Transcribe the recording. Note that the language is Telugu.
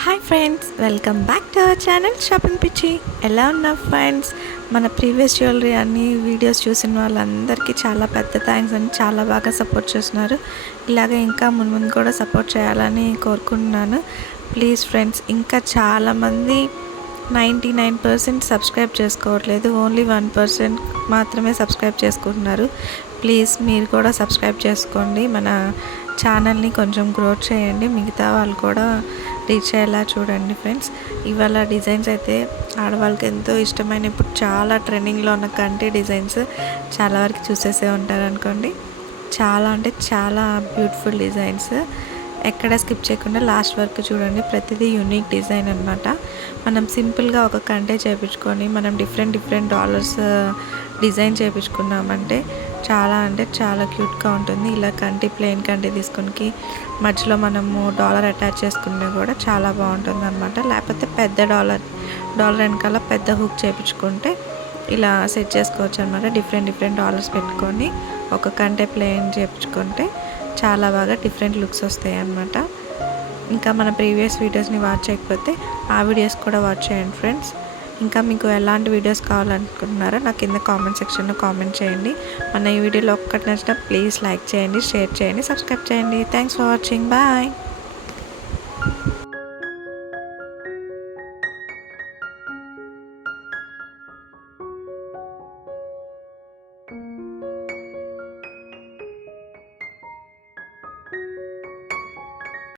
Hi friends, welcome back to our channel shopping పిచ్చి. ఎలా ఉన్నారు ఫ్రెండ్స్? మన ప్రీవియస్ జ్యువెలరీ అన్ని వీడియోస్ చూసిన వాళ్ళందరికీ చాలా పెద్ద థ్యాంక్స్ అని, చాలా బాగా సపోర్ట్ చేస్తున్నారు. ఇలాగే ఇంకా ముందు కూడా సపోర్ట్ చేయాలని కోరుకుంటున్నాను. ప్లీజ్ ఫ్రెండ్స్, ఇంకా చాలామంది 99% సబ్స్క్రైబ్ చేసుకోవట్లేదు, ఓన్లీ 1% మాత్రమే సబ్స్క్రైబ్ చేసుకుంటున్నారు. ప్లీజ్ మీరు కూడా సబ్స్క్రైబ్ చేసుకోండి, మన ఛానల్ని కొంచెం గ్రోత్ చేయండి, మిగతా వాళ్ళు కూడా రీచ్ అయ్యేలా చూడండి ఫ్రెండ్స్. ఇవాళ డిజైన్స్ అయితే ఆడవాళ్ళకి ఎంతో ఇష్టమైన, ఇప్పుడు చాలా ట్రెండింగ్లో ఉన్న కంటి డిజైన్స్ చాలా వరకు చూసేసే ఉంటారు అనుకోండి. చాలా అంటే చాలా బ్యూటిఫుల్ డిజైన్స్. ఎక్కడ స్కిప్ చేయకుండా లాస్ట్ వరకు చూడండి. ప్రతిదీ యూనిక్ డిజైన్ అనమాట. మనం సింపుల్గా ఒక కంటే చేయించుకొని మనం డిఫరెంట్ డాలర్స్ డిజైన్ చేయించుకున్నామంటే చాలా అంటే చాలా క్యూట్గా ఉంటుంది. ఇలా కంటి ప్లెయిన్ కంటి తీసుకొని మధ్యలో మనము డాలర్ అటాచ్ చేసుకుంటే కూడా చాలా బాగుంటుంది అనమాట. లేకపోతే పెద్ద డాలర్ వెనకాల పెద్ద హుక్ చేయించుకుంటే ఇలా సెట్ చేసుకోవచ్చు అనమాట. డిఫరెంట్ డాలర్స్ పెట్టుకొని ఒక కంటే ప్లెయిన్ చేయించుకుంటే చాలా బాగా డిఫరెంట్ లుక్స్ వస్తాయి అన్నమాట. ఇంకా మన ప్రీవియస్ వీడియోస్ని వాచ్ చేయకపోతే ఆ వీడియోస్ కూడా వాచ్ చేయండి ఫ్రెండ్స్. ఇంకా మీకు ఎలాంటి వీడియోస్ కావాలనుకుంటున్నారో నాకు కింద కామెంట్ సెక్షన్లో కామెంట్ చేయండి. మన ఈ వీడియోలో ఒక్కటి నచ్చినా ప్లీజ్ లైక్ చేయండి, షేర్ చేయండి, సబ్స్క్రైబ్ చేయండి. Thanks for watching. బాయ్.